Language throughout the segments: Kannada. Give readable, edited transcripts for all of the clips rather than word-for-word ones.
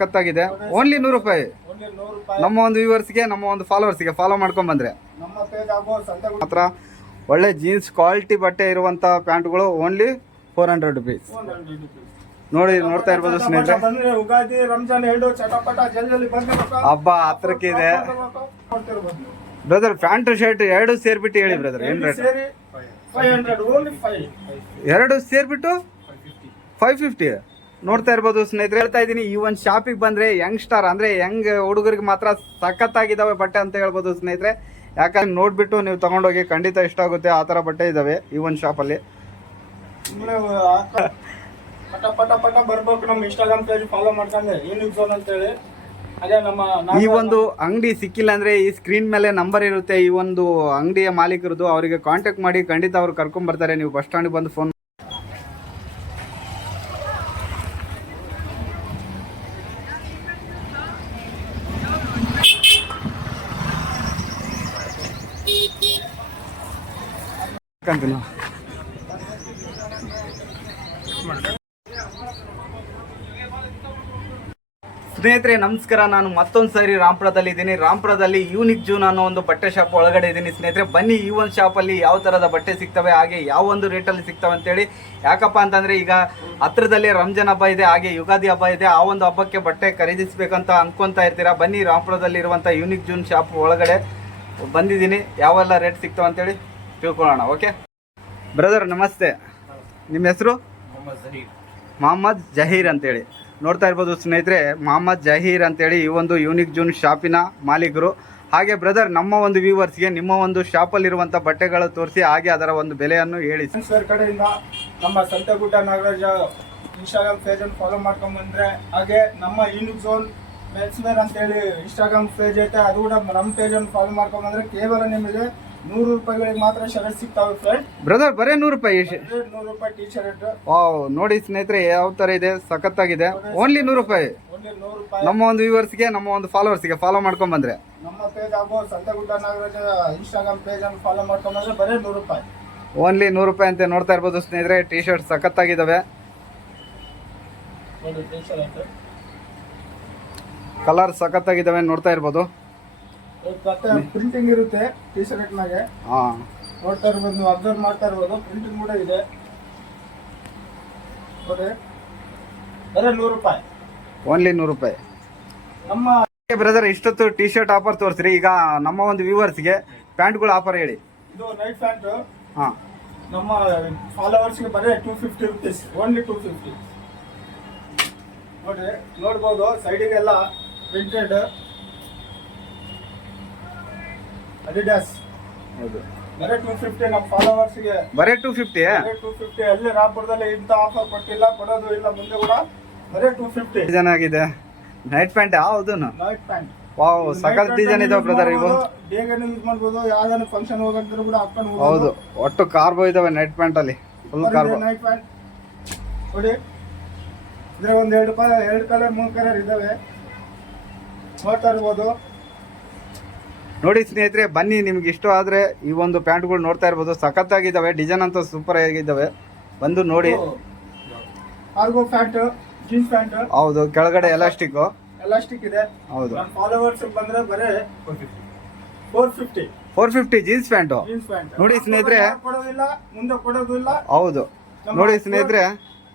ಸಖತ್ತಾಗಿದೆ. ಓನ್ಲಿ 100 ರೂಪಾಯಿ. ನಮ್ಮ ಒಂದು ವ್ಯೂವರ್ಸ್ಗೆ, ನಮ್ಮ ಒಂದು ಫಾಲೋವರ್ಸ್ಗೆ ಫಾಲೋ ಮಾಡ್ಕೊಂಡ್ ಬಂದ್ರೆ ಮಾತ್ರ ಒಳ್ಳೆ ಜೀನ್ಸ್ ಕ್ವಾಲಿಟಿ ಬಟ್ಟೆ ಇರುವಂತ ಪ್ಯಾಂಟ್ಗಳು ಓನ್ಲಿ 400 ರುಪೀಸ್. ನೋಡ್ತಾ ಇರ್ಬೋದು ಸ್ನೇಹಿತರೆ. ಹಬ್ಬ ಹತ್ರಕ್ಕಿದೆ ಬ್ರದರ್. ಪ್ಯಾಂಟ್ ಶರ್ಟ್ ಎರಡು ಸೇರ್ಬಿಟ್ಟು ಹೇಳಿ ಬ್ರದರ್, ಏನ್ ರೇಟ್? ಎರಡು ಸೇರ್ಬಿಟ್ಟು 550. ನೋಡ್ತಾ ಇರ್ಬೋದು ಸ್ನೇಹಿತರೆ. ಹೇಳ್ತಾ ಇದ್ದೀನಿ, ಈ ಒಂದು ಶಾಪಿಗೆ ಬಂದ್ರೆ ಯಂಗ್ಸ್ಟಾರ್ ಅಂದ್ರೆ ಯಂಗ್ ಹುಡುಗರಿಗೆ ಮಾತ್ರ ಸಖತ್ತಾಗಿದ್ದಾವೆ ಬಟ್ಟೆ ಅಂತ ಹೇಳ್ಬೋದು ಸ್ನೇಹಿತರೆ. ಯಾಕಂದ್ರೆ ನೋಡ್ಬಿಟ್ಟು ನೀವು ತಗೊಂಡೋಗಿ ಖಂಡಿತ ಇಷ್ಟ ಆಗುತ್ತೆ. ಆ ತರ ಬಟ್ಟೆ ಇದಾವೆ ಈ ಒಂದು ಶಾಪಲ್ಲಿ. ಪಟ ಬರ್ಬೇಕು. ನಮ್ಮ ಇನ್ಸ್ಟಾಗ್ರಾಮ್ ಪೇಜ್ ಫಾಲೋ ಮಾಡ್ಕೊಂಡೆ ಯೂನಿಕ್ ಝೋನ್ ಅಂತ ಹೇಳಿ. ಅದೇ ನಮ್ಮ ಈ ಒಂದು ಅಂಗಡಿ ಸಿಕ್ಕಿಲ್ಲ ಅಂದ್ರೆ ಈ ಸ್ಕ್ರೀನ್ ಮೇಲೆ ನಂಬರ್ ಇರುತ್ತೆ ಈ ಒಂದು ಅಂಗಡಿಯ ಮಾಲೀಕರದು. ಅವರಿಗೆ ಕಾಂಟ್ಯಾಕ್ಟ್ ಮಾಡಿ ಖಂಡಿತ ಅವ್ರು ಕರ್ಕೊಂಡ್ ಬರ್ತಾರೆ. ನೀವು ಬಸ್ ಸ್ಟ್ಯಾಂಡ್ ಬಂದು ಫೋನ್ ಕಂತಿನ. ಸ್ನೇಹಿತರೆ ನಮಸ್ಕಾರ. ನಾನು ಮತ್ತೊಂದು ಸಾರಿ ರಾಂಪುರದಲ್ಲಿ ಇದ್ದೀನಿ. ರಾಂಪುರದಲ್ಲಿ ಯೂನಿಕ್ ಜೂನ್ ಅನ್ನೋ ಒಂದು ಬಟ್ಟೆ ಶಾಪ್ ಒಳಗಡೆ ಇದ್ದೀನಿ ಸ್ನೇಹಿತರೆ. ಬನ್ನಿ ಈ ಒಂದು ಶಾಪಲ್ಲಿ ಯಾವ ಥರದ ಬಟ್ಟೆ ಸಿಗ್ತವೆ, ಹಾಗೆ ಯಾವ ಒಂದು ರೇಟಲ್ಲಿ ಸಿಗ್ತವೆ ಅಂತೇಳಿ. ಯಾಕಪ್ಪ ಅಂತಂದರೆ ಈಗ ಹತ್ರದಲ್ಲಿ ರಂಜಾನ್ ಹಬ್ಬ ಇದೆ, ಹಾಗೆ ಯುಗಾದಿ ಹಬ್ಬ ಇದೆ. ಆ ಒಂದು ಹಬ್ಬಕ್ಕೆ ಬಟ್ಟೆ ಖರೀದಿಸಬೇಕಂತ ಅನ್ಕೊತಾ ಇರ್ತೀರಾ. ಬನ್ನಿ ರಾಂಪುರದಲ್ಲಿ ಇರುವಂಥ ಯೂನಿಕ್ ಜೂನ್ ಶಾಪ್ ಒಳಗಡೆ ಬಂದಿದ್ದೀನಿ. ಯಾವೆಲ್ಲ ರೇಟ್ ಸಿಗ್ತವೆ ಅಂತೇಳಿ ತಿಳ್ಕೊಳ್ಳೋಣ. ಓಕೆ ಬ್ರದರ್, ನಮಸ್ತೆ. ನಿಮ್ಮ ಹೆಸರು? ಮೊಹಮ್ಮದ್ ಜಹೀರ್ ಅಂತೇಳಿ. ನೋಡ್ತಾ ಇರ್ಬೋದು ಸ್ನೇಹಿತರೆ, ಮೊಹಮ್ಮದ್ ಜಹೀರ್ ಅಂತೇಳಿ ಈ ಒಂದು ಯೂನಿಕ್ ಜೂನ್ ಶಾಪಿನ ಮಾಲೀಕರು. ಹಾಗೆ ಬ್ರದರ್, ನಮ್ಮ ಒಂದು ವ್ಯೂವರ್ಸ್ಗೆ ನಿಮ್ಮ ಒಂದು ಶಾಪಲ್ಲಿರುವಂಥ ಬಟ್ಟೆಗಳು ತೋರಿಸಿ, ಹಾಗೆ ಅದರ ಒಂದು ಬೆಲೆಯನ್ನು ಹೇಳಿ. ಸರ್ ಕಡೆಯಿಂದ ನಮ್ಮ ಸಂತೆಗುಡ್ಡ ನಾಗರಾಜ ಇನ್ಸ್ಟಾಗ್ರಾಮ್ ಪೇಜನ್ನು ಫಾಲೋ ಮಾಡ್ಕೊಂಡ್ ಬಂದ್ರೆ, ಹಾಗೆ ನಮ್ಮ ಯೂನಿಕ್ ಝೋನ್ ಮೆನ್ಸ್ವೇರ್ ಅಂತೇಳಿ ಇನ್ಸ್ಟಾಗ್ರಾಮ್ ಪೇಜ್ ಐತೆ, ಅದು ಕೂಡ ನಮ್ಮ ಪೇಜನ್ನು ಫಾಲೋ ಮಾಡ್ಕೊಂಡ್ ಬಂದ್ರೆ ಕೇವಲ ನಿಮಗೆ 100 ರೂಪಾಯಿಗಳಿಗೆ ಮಾತ್ರ ಶರ್ಟ್ ಸಿಗ್ತಾವೆ ಫ್ರೆಂಡ್. ಬ್ರದರ್ ಬರೇ 100 ರೂಪಾಯಿ. 100 ರೂಪಾಯಿ ಟಿ ಶರ್ಟ್. ವಾವ್, ನೋಡಿ ಸ್ನೇಹಿತರೆ ಯಾವ ತರ ಇದೆ, ಸಖತ್ತಾಗಿದೆ. ಓನ್ಲಿ 100 ರೂಪಾಯಿ. ನಮ್ಮ ಒಂದು ವ್ಯೂವರ್ಸ್ಗೆ, ನಮ್ಮ ಒಂದು ಫಾಲೋವರ್ಸ್ಗೆ ಫಾಲೋ ಮಾಡ್ಕೊಂಡ್ ಬಂದ್ರೆ, ನಮ್ಮ ಪೇಜ್ ಆಗೋ ಸಂತೆಗುಡ್ಡ ನಾಗರಾಜ ಇನ್ಸ್ಟಾಗ್ರಾಮ್ ಪೇಜ್ ಅನ್ನು ಫಾಲೋ ಮಾಡ್ಕೊಂಡ್ ಬಂದ್ರೆ ಬರೇ 100 ರೂಪಾಯಿ. ಓನ್ಲಿ 100 ರೂಪಾಯಿ ಅಂತ. ನೋಡ್ತಾ ಇರ್ಬೋದು ಸ್ನೇಹಿತರೆ, ಟಿ ಶರ್ಟ್ ಸಖತ್ತಾಗಿದ್ದಾವೆ. ಕಲರ್ ಸಖತ್ತಾಗಿದ್ದಾವೆ, ನೋಡ್ತಾ ಇರ್ಬೋದು. ಪ್ರಿಂಟಿಂಗ್ ಇರುತ್ತೆ ಟಿ ಶರ್ಟ್ ನಾಗೆ. ನೋಡ್ತಾ ಇರ್ಬೋದು, ನೀವು ಅಬ್ಸರ್ವ್ ಮಾಡ್ತಾ ಇರ್ಬೋದು, ಪ್ರಿಂಟಿಂಗ್ ಕೂಡ ಇದೆ. ಬರೇ 100 ರೂಪಾಯಿ. ಓನ್ಲಿ 100 ರೂಪಾಯಿ. ನಮ್ಮ ಬ್ರದರ್ ಇಷ್ಟೊತ್ತು ಟಿ ಶರ್ಟ್ ಆಫರ್ ತೋರಿಸ್ರಿ. ಈಗ ನಮ್ಮ ಒಂದು ವ್ಯೂವರ್ಸ್ಗೆ ಪ್ಯಾಂಟ್ಗಳು ಆಫರ್ ಹೇಳಿ. ಇದು ನೈಟ್ ಪ್ಯಾಂಟ್. ನಮ್ಮ ಫಾಲೋವರ್ಸ್ಗೆ ಬರೀ 250 ರುಪೀಸ್. ಓನ್ಲಿ 250. ನೋಡ್ರಿ, ನೋಡ್ಬೋದು ಸೈಡಿಗೆಲ್ಲ ಪ್ರಿಂಟೆಡ್ ಅಡಿಡಾಸ್. ಹೌದು, ಬರೀ 250 ನಮ್ಮ ಫಾಲೋವರ್ಸ್ಗೆ. ಬರೀ 250. 250. ಅಲ್ಲಿ ರಾಂಪುರದಲ್ಲಿ ಇಂಥ ಆಫರ್ ಕೊಟ್ಟಿಲ್ಲ, ಕೊಡೋದು ಇಲ್ಲ ಮುಂದೆ ಕೂಡ. ಬರೀ 250 ಡಿಸೈನ್ ಆಗಿದೆ. ನೈಟ್ ಪ್ಯಾಂಟ್ ಯಾವುದು? Night pant. ವಾವ್, ಸಖತ್ ಡಿಸೈನ್ ಇದಾವೆ ಬ್ರದರ್. ಇವು ಬೇಗ ಯೂಸ್ ಮಾಡ್ಬೋದು, ಯಾವ್ದಾದ್ರು ಫಂಕ್ಷನ್ ಹೋಗಂತರೂ ಕೂಡ ಹಾಕೊಂಡು. ಹೌದು, ಒಟ್ಟು ಕಾರ್ಬೋ ಇದಾವೆ ನೈಟ್ ಪ್ಯಾಂಟ್ ಅಲ್ಲಿ. ಫುಲ್ ಕಾರ್ಬೋ ನೈಟ್ ಪ್ಯಾಂಟ್ ನೋಡಿ. ಇದ್ರೆ ಒಂದು 2 ಕಲರ್ 3 ಕಲರ್ ಇದಾವೆ, ನೋಡ್ತಾ ಇರ್ಬೋದು. ನೋಡಿ ಸ್ನೇಹಿತರೆ, ಬನ್ನಿ, ನಿಮ್ಗೆ ಇಷ್ಟ ಆದ್ರೆ ಈ ಒಂದು ಪ್ಯಾಂಟ್ಗಳು ನೋಡ್ತಾ ಇರ್ಬೋದು, ಸಖತ್ತಾಗಿದ್ದಾವೆ. ಡಿಸೈನ್ ಅಂತ ಸೂಪರ್ ಆಗಿದ್ದಾವೆ, ಬಂದು ನೋಡಿ. Cargo pant, jeans pant. ಹೌದು, ಕೆಳಗಡೆ ಎಲಾಸ್ಟಿಕ್ ಇದೆ. ಹೌದು, ನಮ್ಮ ಫಾಲೋವರ್ಸ್ ಬಂದ್ರೆ ಬರೇ 450 ಜೀನ್ಸ್ ಪ್ಯಾಂಟ್. ನೋಡಿ ಸ್ನೇಹಿತರೆ, ಕೊಡೋದಿಲ್ಲ, ಮುಂದೆ ಕೊಡೋದಿಲ್ಲ. ಹೌದು, ನೋಡಿ ಸ್ನೇಹಿತರೆ,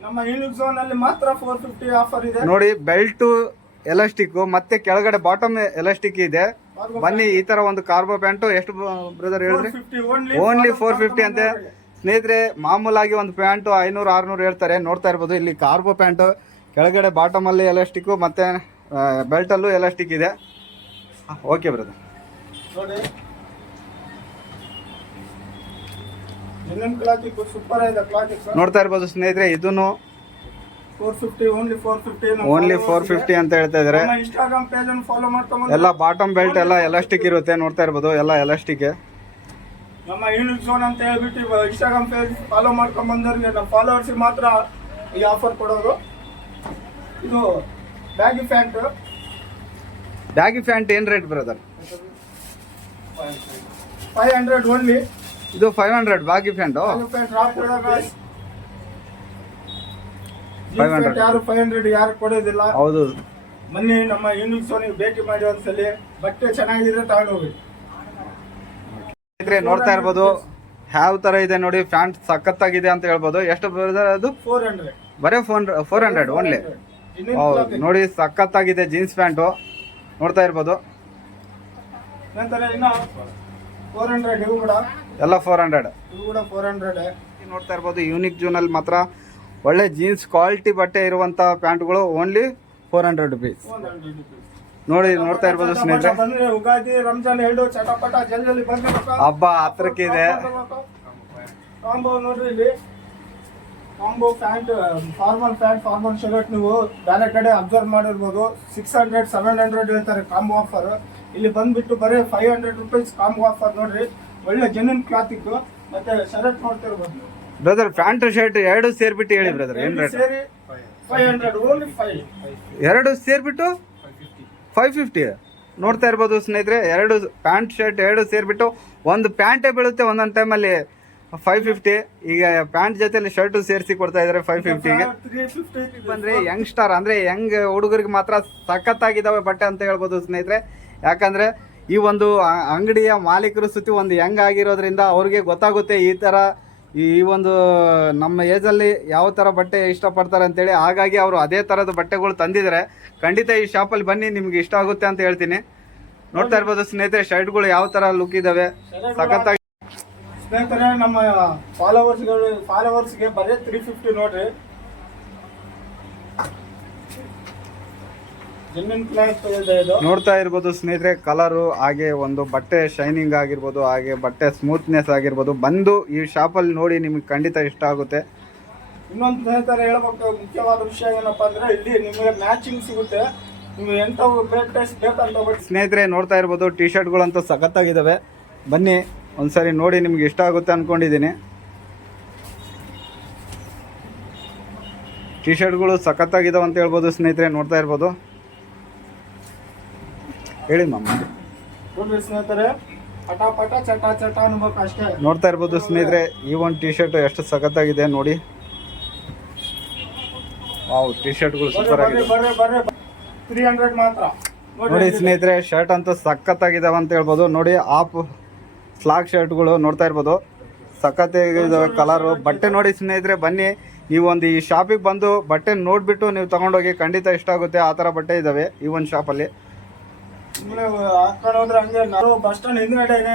ನಮ್ಮ ಯೂನಿಕ್ ಝೋನ್ ಅಲ್ಲಿ ಮಾತ್ರ 450 ಆಫರ್ ಇದೆ. ನೋಡಿ, ಬೆಲ್ಟ್ ಎಲಾಸ್ಟಿಕ್ ಮತ್ತೆ ಕೆಳಗಡೆ ಬಾಟಮ್ ಎಲಾಸ್ಟಿಕ್ ಇದೆ. ಬನ್ನಿ, ಈ ತರ ಒಂದು ಕಾರ್ಬೋ ಪ್ಯಾಂಟು ಎಷ್ಟು ಬ್ರದರ್ ಹೇಳಿದ್ರಿ? ಓನ್ಲಿ 450 ಅಂತೆ ಸ್ನೇಹಿತರೆ. ಮಾಮೂಲಾಗಿ ಒಂದು ಪ್ಯಾಂಟು 500-600 ಹೇಳ್ತಾರೆ. ನೋಡ್ತಾ ಇರ್ಬೋದು, ಇಲ್ಲಿ ಕಾರ್ಬೋ ಪ್ಯಾಂಟು ಕೆಳಗಡೆ ಬಾಟಮ್ ಅಲ್ಲಿ ಎಲಾಸ್ಟಿಕ್ ಮತ್ತೆ ಬೆಲ್ಟ್ ಅಲ್ಲೂ ಎಲಾಸ್ಟಿಕ್ ಇದೆ. ಓಕೆ ಬ್ರದರ್, ನೋಡಿ ಸೂಪರ್ ಇದೆ ಕ್ಲಾತ್. ನೋಡ್ತಾ ಇರ್ಬೋದು ಸ್ನೇಹಿತರೆ, ಇದನ್ನು 450. ಓನ್ಲಿ 450 ಅಂತ ಹೇಳ್ತಾ ಇದಾರೆ. ಇನ್ಸ್ಟಾಗ್ರಾಮ್ ಪೇಜ್ ಅನ್ನು ಫಾಲೋ ಮಾಡ್ಕೊಂಡು ಎಲ್ಲ ಬಾಟಮ್ ಬೆಲ್ಟ್ ಎಲ್ಲ ಎಲಾಸ್ಟಿಕ್ ಇರುತ್ತೆ. ನೋಡ್ತಾ ಇರ್ಬೋದು, ಎಲ್ಲ ಎಲಾಸ್ಟಿಕ್. ನಮ್ಮ ಯೂನಿಕ್ ಝೋನ್ ಅಂತ ಹೇಳ್ಬಿಟ್ಟು ಇನ್ಸ್ಟಾಗ್ರಾಮ್ ಪೇಜ್ ಫಾಲೋ ಮಾಡ್ಕೊಂಡ್ ಬಂದವ್ರಿಗೆ, ನಮ್ಮ ಫಾಲೋವರ್ಸ್ ಮಾತ್ರ ಈ ಆಫರ್ ಕೊಡೋದು. ಇದು ಬ್ಯಾಗಿ ಪ್ಯಾಂಟ್ ಏನ್ ರೇಟ್ ಬ್ರದರ್? 500 ಓನ್ಲಿ. ಇದು 500 ಬ್ಯಾಗಿ ಪ್ಯಾಂಟ್. 500 ಯಾರು ಕೊಡೋದಿಲ್ಲ. ಹೌದು, ಬನ್ನಿ ನಮ್ಮ ಯೂನಿಕ್ ಝೋನಿಗೆ ಭೇಟಿ ಮಾಡಿ ಒಂದ್ಸಲಿ. ಬಟ್ಟೆ ಚೆನ್ನಾಗಿದ್ರೆ ತಗೊಂಡು ಹೋಗಿ. ಸ್ನೇಹಿತರೆ ನೋಡ್ತಾ ಇರ್ಬೋದು ಯಾವ ತರ ಇದೆ ನೋಡಿ, ಪ್ಯಾಂಟ್ ಸಖತ್ತಾಗಿದೆ ಅಂತ ಹೇಳ್ಬೋದು. ಎಷ್ಟು ಬ್ರದರ್ ಅದು? 400 ಬರೀ 400 ಓನ್ಲಿ. ಹೌದು ನೋಡಿ, ಸಖತ್ತಾಗಿದೆ ಜೀನ್ಸ್ ಪ್ಯಾಂಟು ನೋಡ್ತಾ ಇರ್ಬೋದು. ನಂತರ ಇನ್ನು 400 ಇವು ಕೂಡ ಎಲ್ಲ 400. 400. ನೋಡ್ತಾ ಇರ್ಬೋದು ಯೂನಿಕ್ ಜೂನಲ್ಲಿ ಮಾತ್ರ ಒಳ್ಳೆ ಜೀನ್ಸ್ ಕ್ವಾಲಿಟಿ ಬಟ್ಟೆ ಇರುವಂತ ಪ್ಯಾಂಟ್ಗಳು ಓನ್ಲಿ 400 ರುಪೀಸ್. ನೋಡಿ ನೋಡ್ತಾ ಇರ್ಬೋದು ಸ್ನೇಹಿತರೆ. ಬಂದ್ರೆ ಉಗಾದಿ ರಂಜಾನ್ ಎರಡು ಚಟಪಟ ಜಲ್ದಿ ಬಂದಿರಬೇಕು. ಹಬ್ಬ ಹತ್ರಕ್ಕಿದೆ. ಕಾಂಬೋ ನೋಡ್ರಿ, ಇಲ್ಲಿ ಕಾಂಬೋ ಪ್ಯಾಂಟ್, ಫಾರ್ಮಲ್ ಶರ್ಟ್ ನೀವು ಬೇರೆ ಕಡೆ ಅಬ್ಸರ್ವ್ ಮಾಡಿರ್ಬೋದು. 600 700 ಹೇಳ್ತಾರೆ ಕಾಂಬೋ ಆಫರ್. ಇಲ್ಲಿ ಬಂದ್ಬಿಟ್ಟು ಬರೀ 500 ರುಪೀಸ್ ಕಾಂಬೋ ಆಫರ್. ನೋಡ್ರಿ ಒಳ್ಳೆ ಜೆನ್ಯೂನ್ ಕ್ಲಾತ್ ಇತ್ತು. ಮತ್ತೆ ಶರ್ಟ್ ನೋಡ್ತಿರ್ಬೋದು ಬ್ರದರ್. ಪ್ಯಾಂಟ್ ಶರ್ಟ್ ಎರಡು ಸೇರ್ಬಿಟ್ಟು ಹೇಳಿ ಬ್ರದರ್, ಏನ್ ರೇಟ್? ಸೇರಿ 500 ಓನ್ಲಿ 5. ಎರಡು ಸೇರ್ಬಿಟ್ಟು 550. ನೋಡ್ತಾ ಇರ್ಬೋದು ಸ್ನೇಹಿತರೆ, ಎರಡು ಪ್ಯಾಂಟ್ ಶರ್ಟ್ ಎರಡು ಸೇರ್ಬಿಟ್ಟು ಒಂದು ಪ್ಯಾಂಟೇ ಬೀಳುತ್ತೆ ಒಂದೊಂದು ಟೈಮಲ್ಲಿ 550. ಈಗ ಪ್ಯಾಂಟ್ ಜೊತೆಲಿ ಶರ್ಟ್ ಸೇರಿಸಿ ಕೊಡ್ತಾ ಇದಾರೆ 550ಗೆ. 350 ಬಂದ್ರೆ ಯಂಗ್ಸ್ಟಾರ್ ಅಂದ್ರೆ ಯಂಗ್ ಹುಡುಗರಿಗೆ ಮಾತ್ರ ಸಖತ್ತಾಗಿದ್ದಾವೆ ಬಟ್ಟೆ ಅಂತ ಹೇಳ್ಬೋದು ಸ್ನೇಹಿತರೆ. ಯಾಕಂದ್ರೆ ಈ ಒಂದು ಅಂಗಡಿಯ ಮಾಲೀಕರು ಸುತ್ತಿ ಒಂದು ಯಂಗ್ ಆಗಿರೋದ್ರಿಂದ ಅವ್ರಿಗೆ ಗೊತ್ತಾಗುತ್ತೆ ಈ ತರ ಈ ಒಂದು ನಮ್ಮ ಏಜಲ್ಲಿ ಯಾವ ಥರ ಬಟ್ಟೆ ಇಷ್ಟಪಡ್ತಾರೆ ಅಂತೇಳಿ. ಹಾಗಾಗಿ ಅವರು ಅದೇ ಥರದ ಬಟ್ಟೆಗಳು ತಂದಿದ್ದಾರೆ. ಖಂಡಿತ ಈ ಶಾಪಲ್ಲಿ ಬನ್ನಿ, ನಿಮ್ಗೆ ಇಷ್ಟ ಆಗುತ್ತೆ ಅಂತ ಹೇಳ್ತೀನಿ. ನೋಡ್ತಾ ಇರ್ಬೋದು ಸ್ನೇಹಿತರೆ ಶರ್ಟ್ಗಳು ಯಾವ ಥರ ಲುಕ್ ಇದ್ದಾವೆ, ಸಖತ್ತಾಗಿ. ಸ್ನೇಹಿತರೆ ನಮ್ಮ ಫಾಲೋವರ್ಸ್ಗೆ ಬರೀ 350 ನೋಡ್ರಿ. ನೋಡ್ತಾ ಇರ್ಬೋದು ಸ್ನೇಹಿತರೆ, ಕಲರು ಹಾಗೆ ಒಂದು ಬಟ್ಟೆ ಶೈನಿಂಗ್ ಆಗಿರ್ಬೋದು, ಹಾಗೆ ಬಟ್ಟೆ ಸ್ಮೂತ್ನೆಸ್ ಆಗಿರ್ಬೋದು. ಬಂದು ಈ ಶಾಪಲ್ಲಿ ನೋಡಿ, ನಿಮಗೆ ಖಂಡಿತ ಇಷ್ಟ ಆಗುತ್ತೆ. ಇನ್ನೊಂದು ಸ್ನೇಹಿತರೆ ಹೇಳ್ಬೇಕು ಮುಖ್ಯವಾದ ವಿಷಯ ಏನಪ್ಪಾ ಅಂದ್ರೆ, ಇಲ್ಲಿ ನಿಮಗೆ ಮ್ಯಾಚಿಂಗ್ ಸಿಗುತ್ತೆ. ನೀವು ಎಂಥವು ಬೇಕಂತ ಸ್ನೇಹಿತರೆ ನೋಡ್ತಾ ಇರ್ಬೋದು ಟಿ ಶರ್ಟ್ಗಳಂತೂ ಸಖತ್ತಾಗಿದ್ದಾವೆ. ಬನ್ನಿ ಒಂದ್ಸರಿ ನೋಡಿ, ನಿಮ್ಗೆ ಇಷ್ಟ ಆಗುತ್ತೆ ಅನ್ಕೊಂಡಿದ್ದೀನಿ. ಟಿ ಶರ್ಟ್ಗಳು ಸಖತ್ತಾಗಿದ್ದಾವೆ ಅಂತ ಹೇಳ್ಬೋದು ಸ್ನೇಹಿತರೆ. ನೋಡ್ತಾ ಇರ್ಬೋದು, ಹೇಳಿ ಮಾಮ. ನೋಡ್ರಿ ಸ್ನೇಹಿತರೆ, ಪಟಾಪಟ ಚಟ ಚಟ ಅನ್ಬೇಕು ಅಷ್ಟೇ. ನೋಡ್ತಾ ಇರ್ಬೋದು ಸ್ನೇಹಿತರೆ, ಈ ಒಂದು ಟಿ ಶರ್ಟ್ ಎಷ್ಟು ಸಖತ್ತಾಗಿದೆ ನೋಡಿ. ವಾವ್, ಟಿ ಶರ್ಟ್ಗಳು ಸೂಪರ್ ಆಗಿದೆ. 300 ಮಾತ್ರ ನೋಡಿ ಸ್ನೇಹಿತರೆ, ಶರ್ಟ್ ಅಂತೂ ಸಖತ್ತಾಗಿದ್ದಾವೆ ಅಂತ ಹೇಳ್ಬೋದು. ನೋಡಿ ಆಫ್ ಸ್ಲಾಗ್ ಶರ್ಟ್ಗಳು ನೋಡ್ತಾ ಇರ್ಬೋದು, ಸಖತ್ತಾಗಿದ್ದಾವೆ ಕಲರು. ಬಟ್ಟೆ ನೋಡಿ ಸ್ನೇಹಿತರೆ, ಬನ್ನಿ ನೀವು ಒಂದು ಈ ಶಾಪಿಗೆ ಬಂದು ಬಟ್ಟೆ ನೋಡ್ಬಿಟ್ಟು ನೀವು ತಗೊಂಡೋಗಿ, ಖಂಡಿತ ಇಷ್ಟ ಆಗುತ್ತೆ. ಆ ಥರ ಬಟ್ಟೆ ಇದ್ದಾವೆ ಈ ಒಂದು ಶಾಪಲ್ಲಿ. ಹಾಕೊಂಡು ಹೋದ್ರೆ ಹಂಗೆ ನಾವು ಬಸ್ ಸ್ಟ್ಯಾಂಡ್ ಹಿಂದ್ಗಡೆಗೆ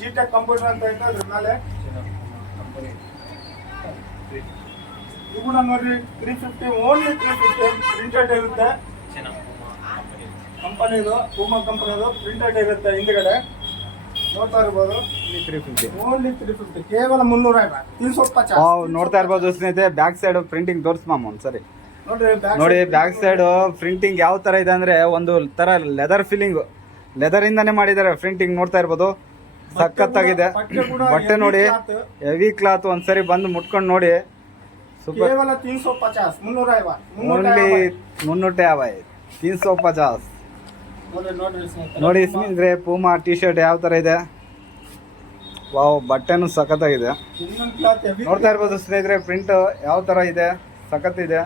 ಜಿಟೆಕ್ ಕಂಪ್ಯೂಟರ್ ಅಂತ ಐತೆ, ಅದ್ರ ಮೇಲೆ ಇದು ಕೂಡ ನೋಡ್ರಿ 350 ಓನ್ಲಿ 350 ಪ್ರಿಂಟೆಡ್ ಇರುತ್ತೆ. ಕಂಪನಿದು ಪೂಮಾ ಕಂಪನಿದು ಪ್ರಿಂಟೆಡ್ ಇರುತ್ತೆ ಹಿಂದ್ಗಡೆ. ನೋಡ್ತಾ ಇರ್ಬೋದು ಓನ್ಲಿ 350 ಕೇವಲ 350. ನೋಡ್ತಾ ಇರ್ಬೋದು ಸ್ನೇಹಿತರೆ, ಬ್ಯಾಕ್ ಸೈಡ್ ಪ್ರಿಂಟಿಂಗ್ ತೋರಿಸ್ಮಾಮ ಒಂದ್ಸರಿ ನೋಡಿ. ಬ್ಯಾಕ್ ಸೈಡ್ ಪ್ರಿಂಟಿಂಗ್ ಯಾವ ತರ ಇದೆ ಅಂದ್ರೆ, ಒಂದು ತರ ಲೆದರ್ ಫೀಲಿಂಗ್, ಲೆದರ್ ಇಂದಾನೆ ಮಾಡಿದ್ದಾರೆ ಪ್ರಿಂಟಿಂಗ್. ನೋಡ್ತಾ ಇರ್ಬೋದು ಸಖತ್ತಾಗಿದೆ ಬಟ್ಟೆ ನೋಡಿ, ಹೆವಿ ಕ್ಲಾತ್. ಒಂದ್ಸರಿ ಬಂದು ಮುಟ್ಕೊಂಡು ನೋಡಿ, ಸೂಪರ್. ಕೇವಲ 350 ಓನ್ಲಿ 350 350. ನೋಡಿ ಸ್ನೇಹಿತರೆ, ಪೂಮಾ ಟಿ ಶರ್ಟ್ ಯಾವ ತರ ಇದೆ. ವಾವ್, ಬಟ್ಟೆನೂ ಸಖತ್ತಾಗಿದೆ. ನೋಡ್ತಾ ಇರ್ಬೋದು ಸ್ನೇಹಿತರೆ, ಪ್ರಿಂಟ್ ಯಾವ ತರ ಇದೆ, ಸಖತ್ತಿದೆ.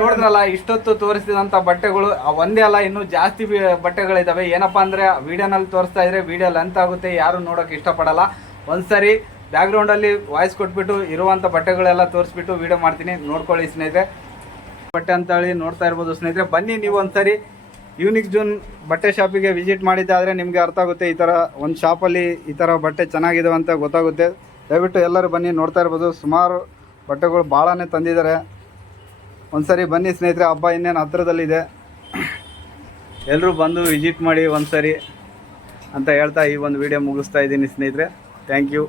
ನೋಡಿದ್ರಲ್ಲ, ಇಷ್ಟೊತ್ತು ತೋರಿಸಿದಂತ ಬಟ್ಟೆಗಳು ಒಂದೇ ಅಲ್ಲ, ಇನ್ನೂ ಜಾಸ್ತಿ ಬಟ್ಟೆಗಳಿದಾವೆ. ಏನಪ್ಪಾ ಅಂದ್ರೆ ವಿಡಿಯೋನಲ್ಲಿ ತೋರಿಸ್ತಾ ಇದ್ರೆ ವಿಡಿಯೋ ಲೆಂತ್ ಆಗುತ್ತೆ, ಯಾರು ನೋಡೋಕೆ ಇಷ್ಟಪಡಲ್ಲ. ಒಂದ್ಸರಿ ಬ್ಯಾಕ್ಗ್ರೌಂಡ್ ಅಲ್ಲಿ ವಾಯ್ಸ್ ಕೊಟ್ಬಿಟ್ಟು ಇರುವಂತ ಬಟ್ಟೆಗಳೆಲ್ಲ ತೋರಿಸ್ಬಿಟ್ಟು ವಿಡಿಯೋ ಮಾಡ್ತೀನಿ, ನೋಡ್ಕೊಳ್ಳಿ ಸ್ನೇಹಿತರೆ. ಬಟ್ಟೆ ಅಂತ ಹೇಳಿ ನೋಡ್ತಾ ಇರ್ಬೋದು ಸ್ನೇಹಿತರೆ. ಬನ್ನಿ ನೀವು ಒಂದ್ಸರಿ ಯೂನಿಕ್ ಜೂನ್ ಬಟ್ಟೆ ಶಾಪಿಗೆ ವಿಸಿಟ್ ಮಾಡಿದ್ದಾದ್ರೆ ನಿಮ್ಗೆ ಅರ್ಥ ಆಗುತ್ತೆ. ಈ ತರ ಒಂದು ಶಾಪಲ್ಲಿ ಈ ತರ ಬಟ್ಟೆ ಚೆನ್ನಾಗಿದೆ ಅಂತ ಗೊತ್ತಾಗುತ್ತೆ. ದಯವಿಟ್ಟು ಎಲ್ಲರೂ ಬನ್ನಿ. ನೋಡ್ತಾ ಇರ್ಬೋದು ಸುಮಾರು ಬಟ್ಟೆಗಳು ಭಾಳನೇ ತಂದಿದ್ದಾರೆ. ಒಂದ್ಸರಿ ಬನ್ನಿ ಸ್ನೇಹಿತರೆ, ಹಬ್ಬ ಇನ್ನೇನು ಹತ್ರದಲ್ಲಿದೆ. ಎಲ್ಲರೂ ಬಂದು ವಿಸಿಟ್ ಮಾಡಿ ಒಂದ್ಸರಿ ಅಂತ ಹೇಳ್ತಾ ಈ ಒಂದು ವಿಡಿಯೋ ಮುಗಿಸ್ತಾ ಇದ್ದೀನಿ ಸ್ನೇಹಿತರೆ. Thank you.